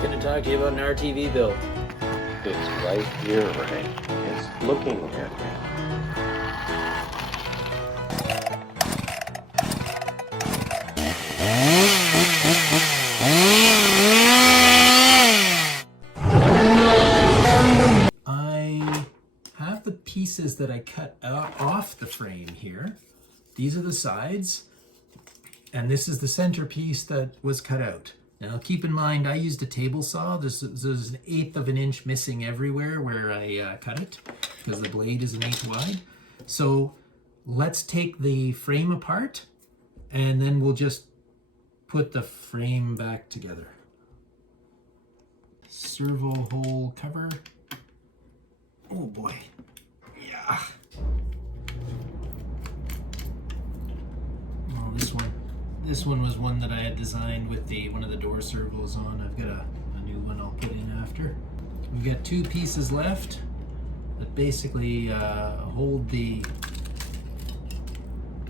going to talk to you about an RTV build. It's right here, Ray. It's looking at me. I have the pieces that I cut out off the frame here. These are the sides, and this is the centerpiece that was cut out. Now keep in mind, I used a table saw. There's 1/8 of an inch missing everywhere where I cut it, because the blade is 1/8 wide. So let's take the frame apart, and then we'll just put the frame back together. Servo hole cover. Oh boy, yeah. Oh, this one was one that I had designed with one of the door servos on. I've got a new one I'll put in after. We've got 2 pieces left that basically hold the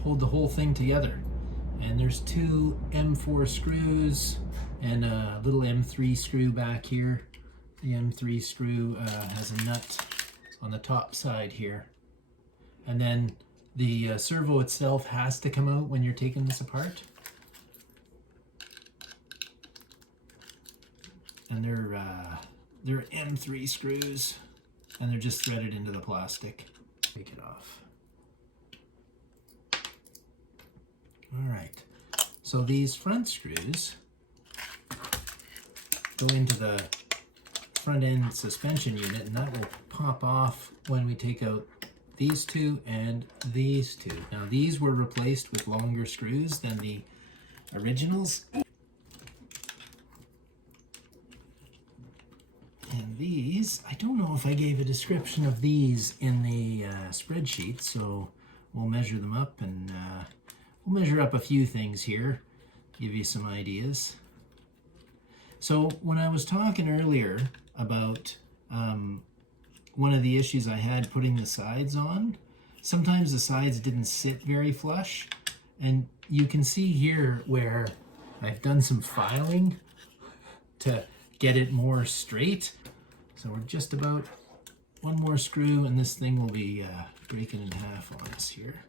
whole thing together. And there's 2 M4 screws and a little M3 screw back here. The M3 screw has a nut on the top side here. And then the servo itself has to come out when you're taking this apart. And they're M3 screws, and they're just threaded into the plastic. Take it off. All right, so these front screws go into the front end suspension unit, and that will pop off when we take out these 2 and these 2. Now these were replaced with longer screws than the originals. And these, I don't know if I gave a description of these in the spreadsheet, so we'll measure them up, and we'll measure up a few things here, give you some ideas. So when I was talking earlier about one of the issues I had putting the sides on, sometimes the sides didn't sit very flush, and you can see here where I've done some filing to get it more straight. So we're just about 1 more screw, and this thing will be breaking in half on us here.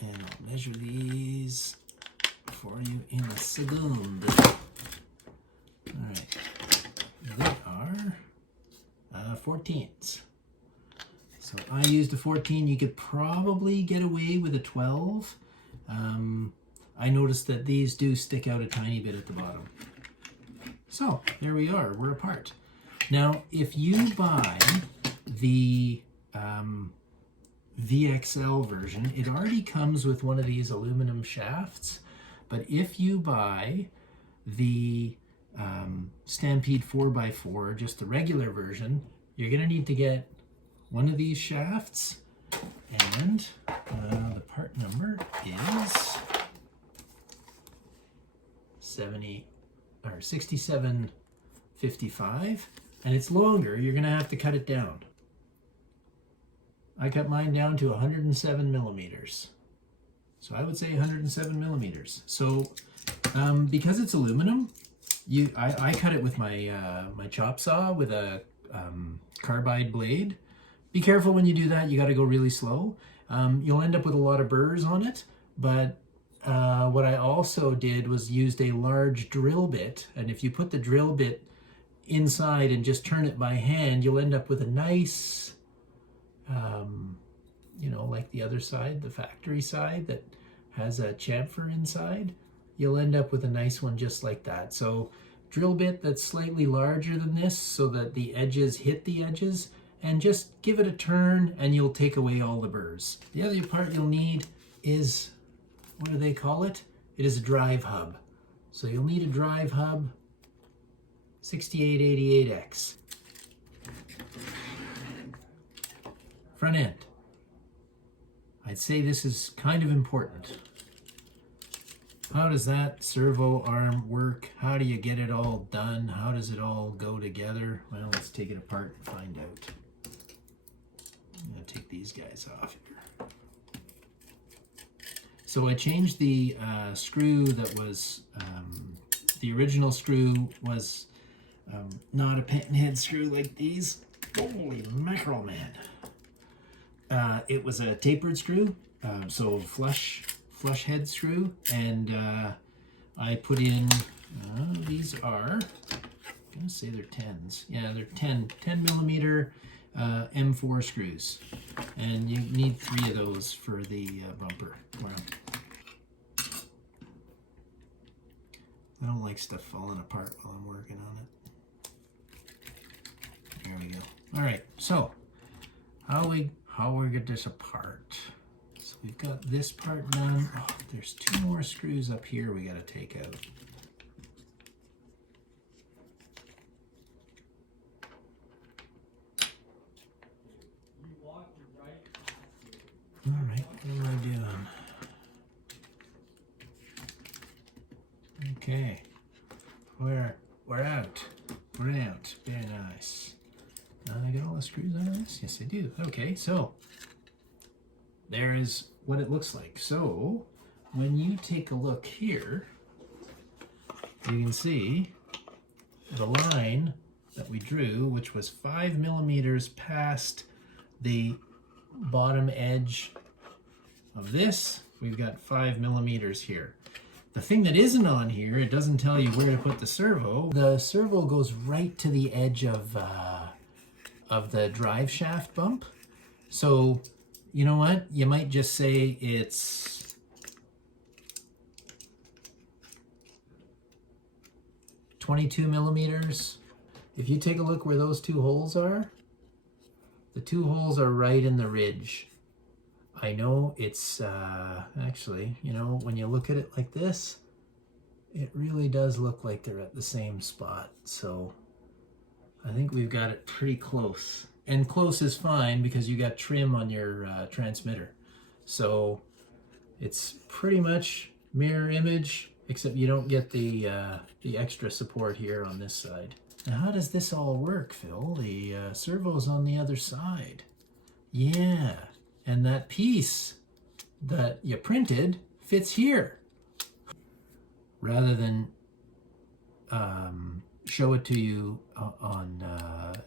And I'll measure these for you in a second. All right, they are 14ths. So I used a 14. You could probably get away with a 12. I noticed that these do stick out a tiny bit at the bottom. So there we are, we're apart. Now, if you buy the VXL version, it already comes with one of these aluminum shafts. But if you buy the Stampede 4x4, just the regular version, you're gonna need to get one of these shafts, and the part number is 6755, and it's longer. You're gonna have to cut it down. I cut mine down to 107 millimeters. So I would say 107 millimeters. So because it's aluminum, I cut it with my my chop saw with a carbide blade. Be careful when you do that. You got to go really slow. You'll end up with a lot of burrs on it, but what I also did was used a large drill bit, and if you put the drill bit inside and just turn it by hand, you'll end up with a nice, you know, like the other side, the factory side that has a chamfer inside. You'll end up with a nice one just like that. So drill bit that's slightly larger than this so that the edges hit the edges, and just give it a turn and you'll take away all the burrs. The other part you'll need is, what do they call it? It is a drive hub. So you'll need a drive hub, 6888X. Front end. I'd say this is kind of important. How does that servo arm work? How do you get it all done? How does it all go together? Well, let's take it apart and find out. I'm going to take these these guys off here. So I changed the screw that was, the original screw was not a pinhead screw like these. Holy mackerel, man. It was a tapered screw, so flush head screw, and I put in, these are, I'm gonna say they're 10s. Yeah, they're 10 millimeter M4 screws, and you need 3 of those for the bumper. Wow. I don't like stuff falling apart while I'm working on it. There we go. All right, so how we get this apart? So we've got this part done. Oh, there's 2 more screws up here we got to take out. All right, what am I doing? Okay, we're out. We're out. Very nice. I got all the screws on this? Yes, I do. Okay, so there is what it looks like. So when you take a look here, you can see the line that we drew, which was 5 millimeters past the bottom edge of this. We've got 5 millimeters here. The thing that isn't on here, it doesn't tell you where to put the servo. The servo goes right to the edge of the drive shaft bump. So, you know what? You might just say it's 22 millimeters. If you take a look where those 2 holes are, the 2 holes are right in the ridge. I know it's, actually, you know, when you look at it like this, it really does look like they're at the same spot. So I think we've got it pretty close. And close is fine because you got trim on your transmitter. So it's pretty much mirror image, except you don't get the extra support here on this side. Now how does this all work, Phil? The servo's on the other side. Yeah. And that piece that you printed fits here. Rather than show it to you on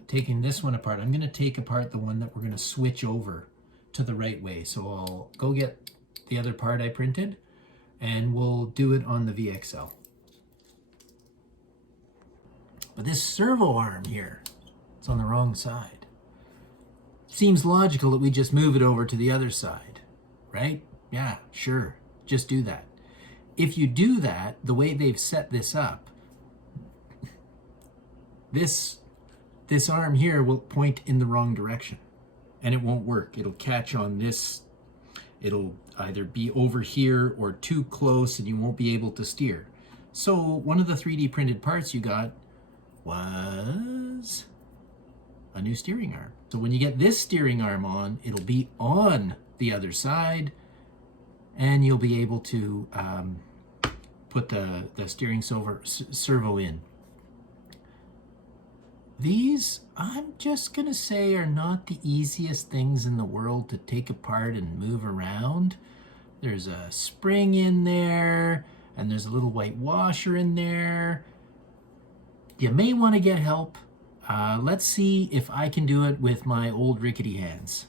taking this one apart, I'm going to take apart the one that we're going to switch over to the right way. So I'll go get the other part I printed and we'll do it on the VXL. But this servo arm here, it's on the wrong side. Seems logical that we just move it over to the other side, right? Yeah, sure, just do that. If you do that, the way they've set this up, this arm here will point in the wrong direction and it won't work. It'll catch on this. It'll either be over here or too close and you won't be able to steer. So one of the 3D printed parts you got was a new steering arm. So when you get this steering arm on, it'll be on the other side and you'll be able to put the steering servo in. These, I'm just gonna say, are not the easiest things in the world to take apart and move around. There's a spring in there and there's a little white washer in there. You may want to get help. Let's see if I can do it with my old rickety hands.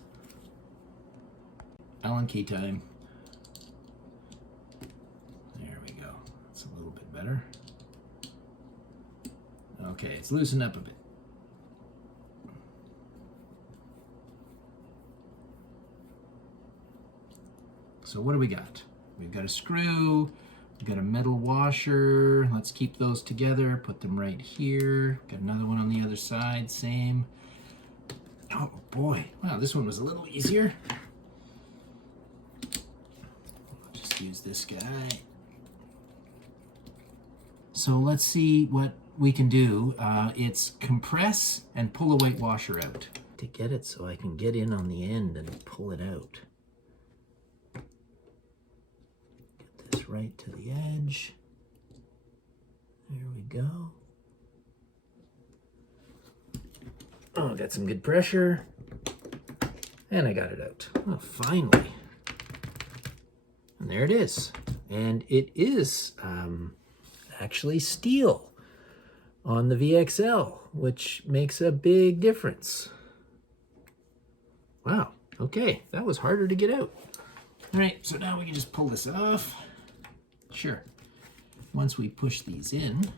Allen key time. There we go. That's a little bit better. Okay, it's loosened up a bit. So what do we got? We've got a screw, we've got a metal washer. Let's keep those together, put them right here. Got another one on the other side, same. Oh boy, wow, this one was a little easier. I'll just use this guy. So let's see what we can do. It's compress and pull a white washer out. To get it so I can get in on the end and pull it out. Get this right to the edge. There we go. Oh, got some good pressure. And I got it out. Oh, finally. And there it is. And it is actually steel on the VXL, which makes a big difference. Wow, okay, that was harder to get out. All right, so now we can just pull this off. Sure, once we push these in.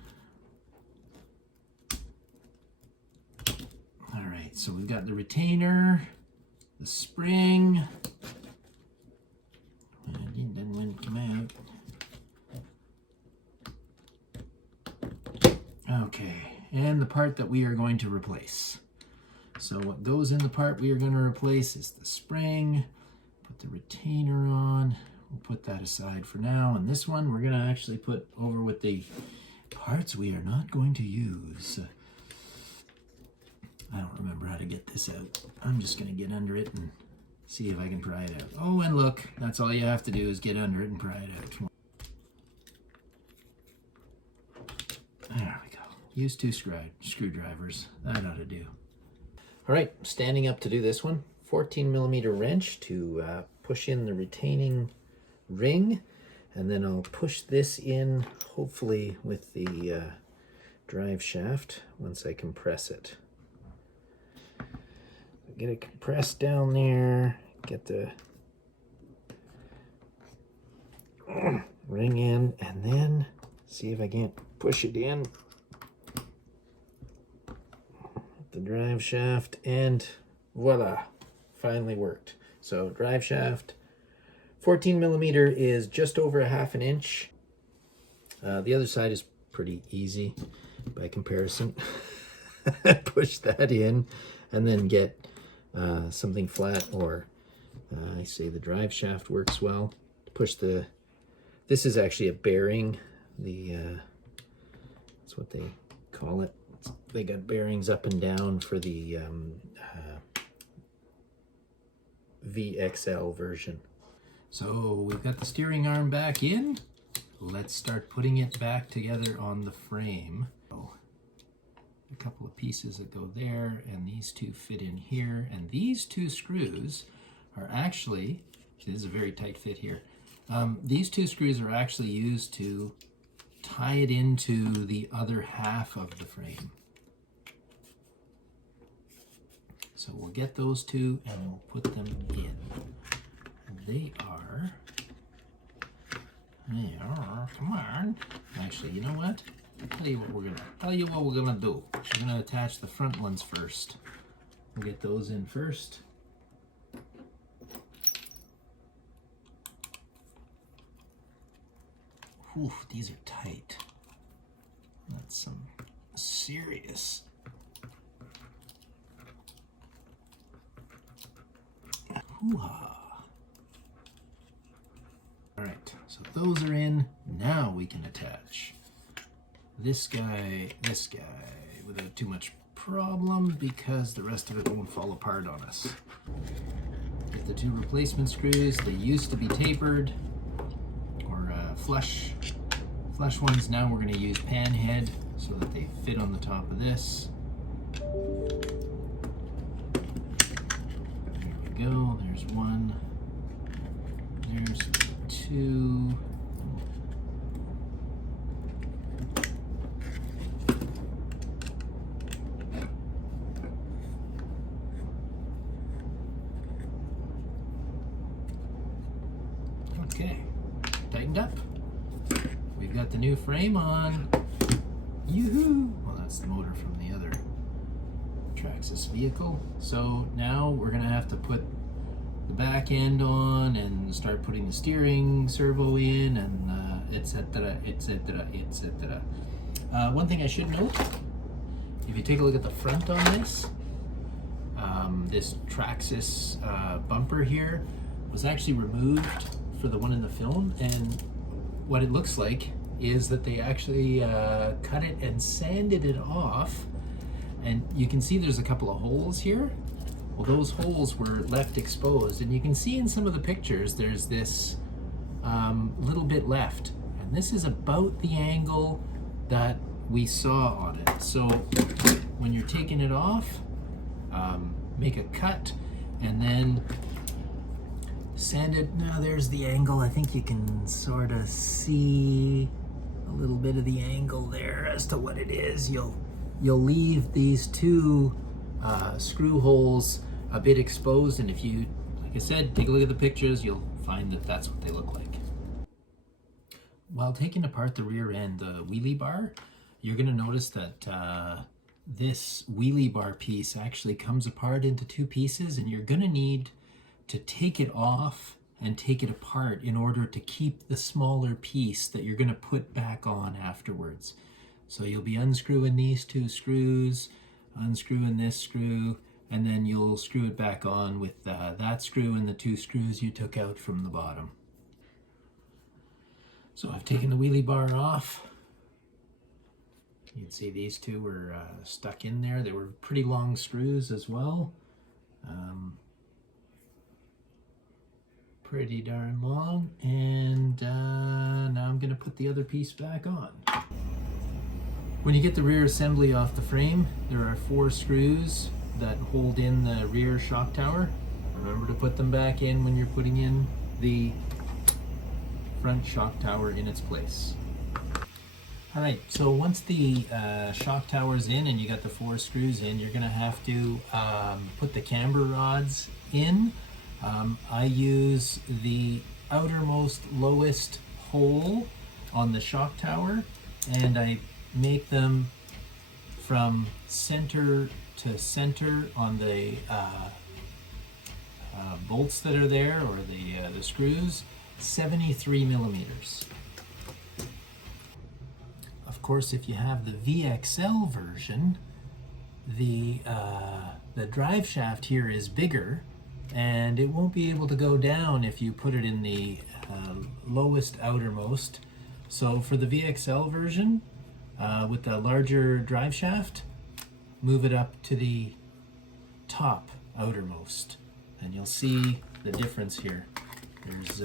All right, so we've got the retainer, the spring, and then when it come out. Okay, and the part that we are going to replace. So what goes in the part we are going to replace is the spring. Put the retainer on. We'll put that aside for now. And this one we're going to actually put over with the parts we are not going to use. I don't remember how to get this out. I'm just going to get under it and see if I can pry it out. Oh, and look, that's all you have to do is get under it and pry it out. There we go. Use 2 screwdrivers. That ought to do. All right, standing up to do this one. 14mm wrench to push in the retaining ring, and then I'll push this in, hopefully with the drive shaft once I compress it. Get it compressed down there, get the ring in, and then see if I can't push it in the drive shaft, and voila, finally worked. So drive shaft, 14mm is just over a ½ inch. The other side is pretty easy by comparison. Push that in and then get something flat, or I say the drive shaft works well. Push the, this is actually a bearing, that's what they call it. They got bearings up and down for the VXL version. So we've got the steering arm back in. Let's start putting it back together on the frame. A couple of pieces that go there, and these 2 fit in here, and these 2 screws are actually, this is a very tight fit here, these 2 screws are actually used to tie it into the other half of the frame. So we'll get those 2 and we'll put them in. They are, come on. Actually, you know what? I'll tell you what we're gonna do. We're gonna attach the front ones first. We'll get those in first. Whew, these are tight. That's some serious. Hoo-ha. All right, so those are in. Now we can attach this guy without too much problem, because the rest of it won't fall apart on us. Get the 2 replacement screws. They used to be tapered or flush ones. Now we're going to use pan head so that they fit on the top of this. There we go. There's 1. There's 2. Okay, tightened up. We've got the new frame on. Yoo-hoo! Well, that's the motor from the other Traxxas vehicle. So now we're gonna have to put the back end on and start putting the steering servo in, and etc, etc, etc. One thing I should note, if you take a look at the front on this, this Traxxas bumper here was actually removed for the one in the film, and what it looks like is that they actually cut it and sanded it off, and you can see there's a couple of holes here. Well, those holes were left exposed, and you can see in some of the pictures there's this little bit left, and this is about the angle that we saw on it. So when you're taking it off, make a cut and then sand it. Now there's the angle. I think you can sort of see a little bit of the angle there as to what it is. You'll leave these two screw holes a bit exposed, and if you, like I said, take a look at the pictures, you'll find that that's what they look like. While taking apart the rear end, the wheelie bar, you're going to notice that this wheelie bar piece actually comes apart into two pieces, and you're going to need to take it off and take it apart in order to keep the smaller piece that you're going to put back on afterwards. So you'll be unscrewing these two screws, unscrewing this screw, and then you'll screw it back on with that screw and the two screws you took out from the bottom. So I've taken the wheelie bar off. You can see these two were stuck in there. They were pretty long screws as well. Pretty darn long. And now I'm going to put the other piece back on. When you get the rear assembly off the frame, there are 4 screws that hold in the rear shock tower. Remember to put them back in when you're putting in the front shock tower in its place. All right, so once the shock tower's in and you got the 4 screws in, you're gonna have to put the camber rods in. I use the outermost lowest hole on the shock tower, and I make them from center to center on the bolts that are there, or the screws, 73 millimeters. Of course, if you have the VXL version, the drive shaft here is bigger, and it won't be able to go down if you put it in the lowest outermost. So for the VXL version, with the larger drive shaft, move it up to the top outermost, and you'll see the difference here. There's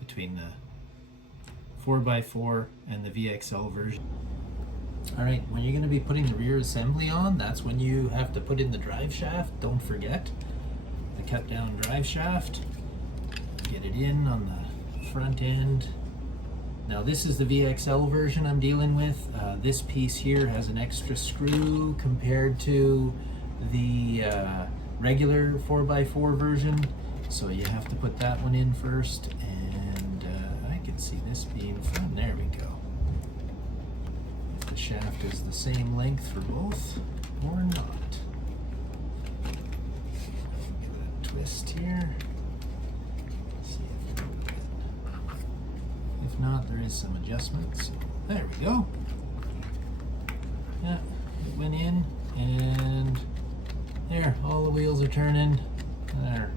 between the 4x4 and the VXL version. All right, when you're going to be putting the rear assembly on, that's when you have to put in the drive shaft. Don't forget the cut down drive shaft. Get it in on the front end. Now this is the VXL version I'm dealing with. This piece here has an extra screw compared to the regular 4x4 version, so you have to put that one in first. And I can see this being fun. There we go. If the shaft is the same length for both or not. Give it a twist here. See if it will. If not, there is some adjustments. There we go. Yeah, it went in, and there, all the wheels are turning. There.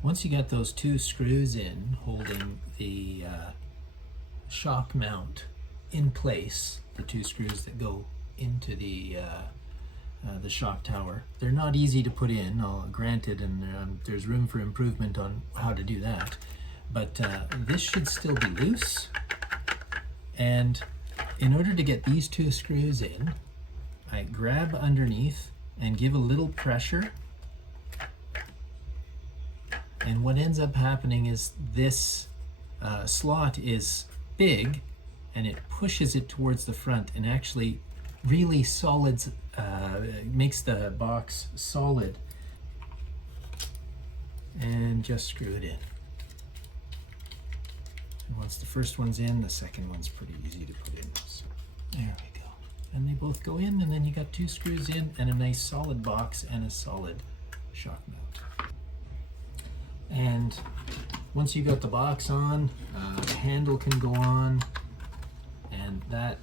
Once you got those 2 screws in holding the shock mount in place, the 2 screws that go into the shock tower, they're not easy to put in, granted, and there's room for improvement on how to do that, but this should still be loose. And in order to get these 2 screws in, I grab underneath and give a little pressure, and what ends up happening is this slot is big, and it pushes it towards the front and actually really solids, makes the box solid. And just screw it in. And once the first one's in, the second one's pretty easy to put in. So there we go. And they both go in, and then you got 2 screws in and a nice solid box and a solid shock mount. And once you got the box on, the handle can go on, and that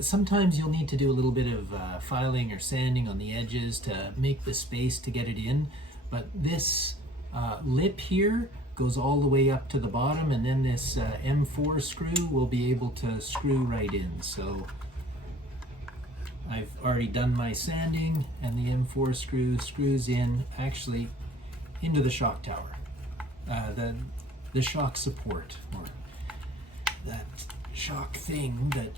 sometimes you'll need to do a little bit of filing or sanding on the edges to make the space to get it in, but this lip here goes all the way up to the bottom, and then this M4 screw will be able to screw right in. So I've already done my sanding, and the M4 screw screws in actually into the shock tower. The the shock support, or that shock thing that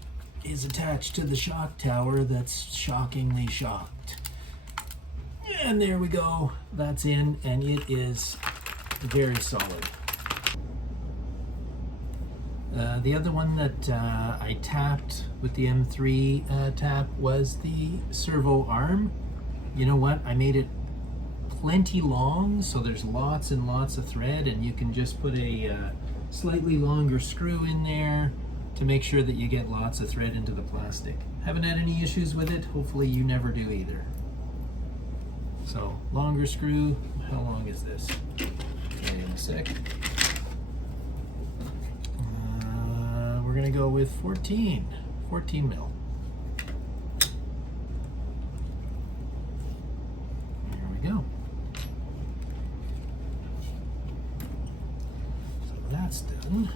is attached to the shock tower that's shockingly shocked. And there we go, that's in, and it is very solid. The other one that I tapped with the M3 tap was the servo arm. You know what? I made it plenty long, so there's lots and lots of thread, and you can just put a slightly longer screw in there to make sure that you get lots of thread into the plastic. Haven't had any issues with it. Hopefully you never do either. So, longer screw. How long is this? Okay, in a sec. We're gonna go with 14 mil. There we go. So that's done.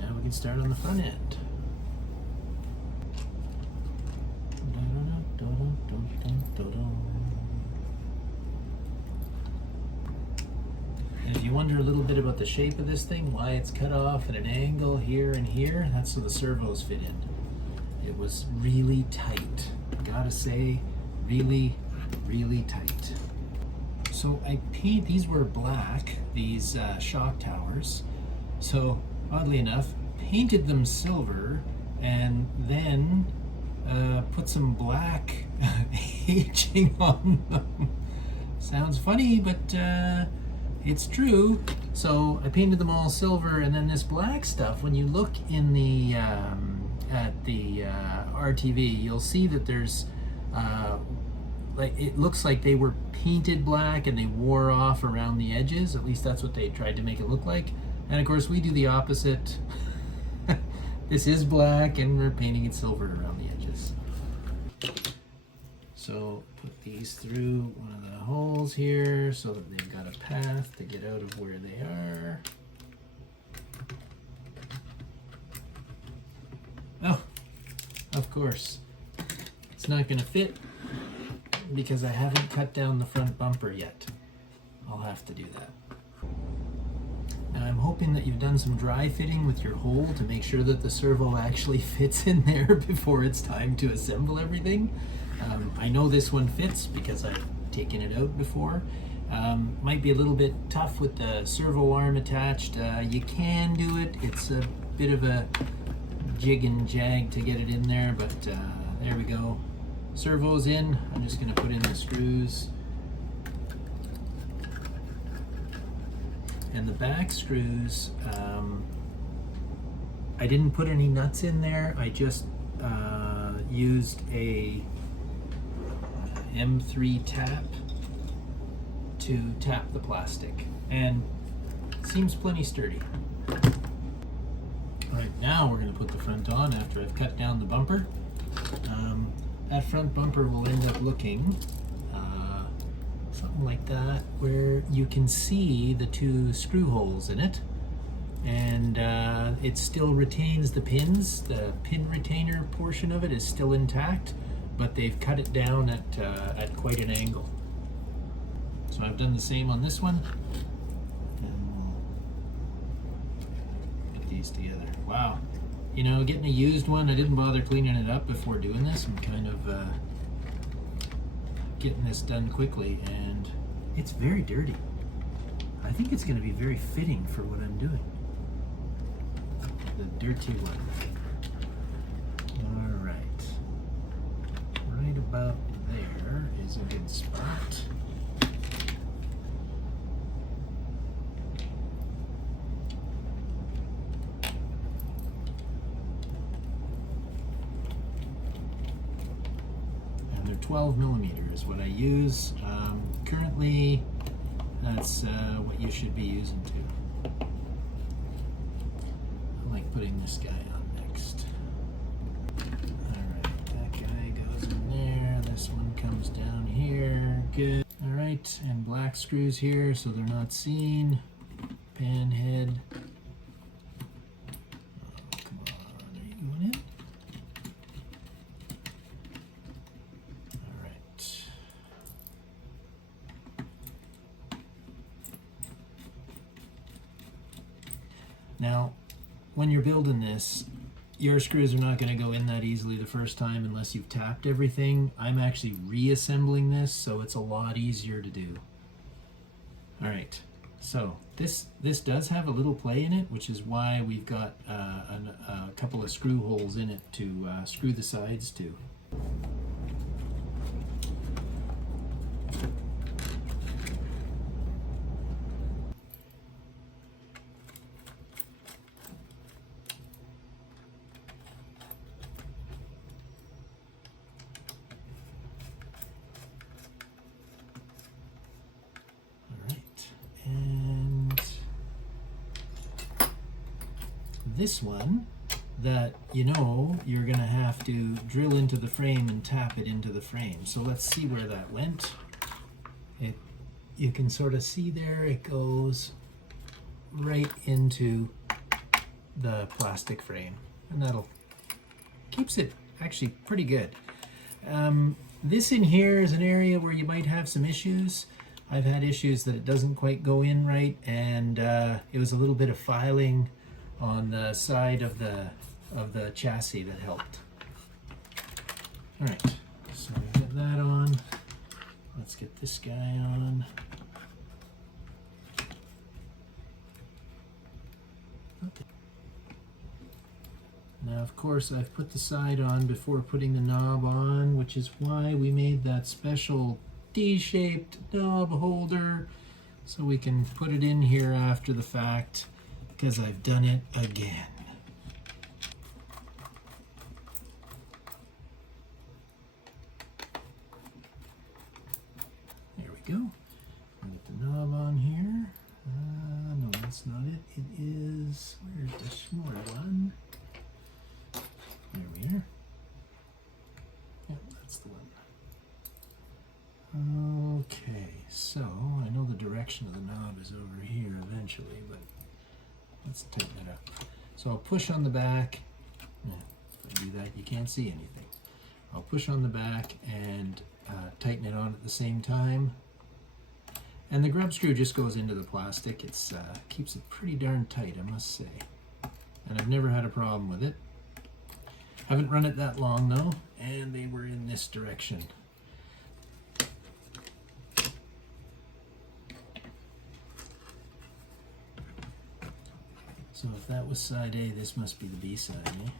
Now we can start on the front end. And if you wonder a little bit about the shape of this thing, why it's cut off at an angle here and here, that's so the servos fit in. It was really tight. Gotta say, really, really tight. So I paid, these were black, these shock towers. So oddly enough, painted them silver and then put some black aging on them. Sounds funny, but it's true. So I painted them all silver, and then this black stuff, when you look in the at the RTV, you'll see that there's like, it looks like they were painted black and they wore off around the edges. At least that's what they tried to make it look like. And of course we do the opposite. This is black and we're painting it silver around the edges. So put these through one of the holes here so that they've got a path to get out of where they are. Oh, of course, it's not going to fit because I haven't cut down the front bumper yet. I'll have to do that. Now I'm hoping that you've done some dry fitting with your hole to make sure that the servo actually fits in there before it's time to assemble everything. I know this one fits because I've taken it out before. Might be a little bit tough with the servo arm attached. You can do it. It's a bit of a jig and jag to get it in there, but there we go. Servo's in. I'm just going to put in the screws. And the back screws, I didn't put any nuts in there. I just used a M3 tap to tap the plastic, and it seems plenty sturdy. Alright, now we're going to put the front on after I've cut down the bumper. That front bumper will end up looking something like that, where you can see the two screw holes in it, and it still retains the pins. The pin retainer portion of it is still intact, but they've cut it down at quite an angle. So I've done the same on this one, and we'll put these together. Wow, you know, getting a used one, I didn't bother cleaning it up before doing this. I'm kind of getting this done quickly, and it's very dirty. I think it's going to be very fitting for what I'm doing. The dirty one. All right. Right about there is a good spot. And they're 12 millimeter is what I use. Currently, that's what you should be using too. I like putting this guy on next. Alright, that guy goes in there. This one comes down here. Good. Alright, and black screws here so they're not seen. Pan head. Oh, come on, are you going in? Alright. Now, when you're building this, your screws are not going to go in that easily the first time unless you've tapped everything. I'm actually reassembling this, so it's a lot easier to do. All right, so this does have a little play in it, which is why we've got a couple of screw holes in it to screw the sides to. This one that you're gonna have to drill into the frame and tap it into the frame. So let's see where that went. You can sort of see there it goes right into the plastic frame, and that'll keeps it actually pretty good. This in here is an area where you might have some issues. I've had issues that it doesn't quite go in right, and it was a little bit of filing on the side of the chassis that helped. All right, so we get that on. Let's get this guy on. Okay. Now, of course, I've put the side on before putting the knob on, which is why we made that special D-shaped knob holder, so we can put it in here after the fact, because I've done it again. There we go. I'll get the knob on here. No, that's not it. It is, where's the smaller one? There we are. Yep, that's the one. Okay, so I know the direction of the knob is over here eventually, but let's tighten it up. So I'll push on the back. If I do that, you can't see anything. I'll push on the back and tighten it on at the same time. And the grub screw just goes into the plastic. It's keeps it pretty darn tight, I must say. And I've never had a problem with it. Haven't run it that long though, and they were in this direction. So if that was side A, this must be the B side, eh?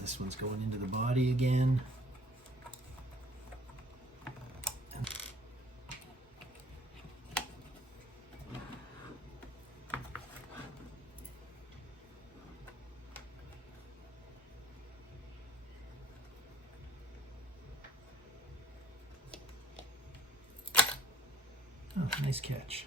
This one's going into the body again. Oh, nice catch.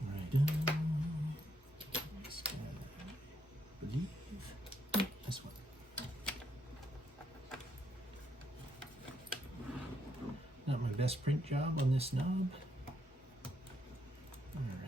Right. This guy, I believe. This one. Not my best print job on this knob. All right.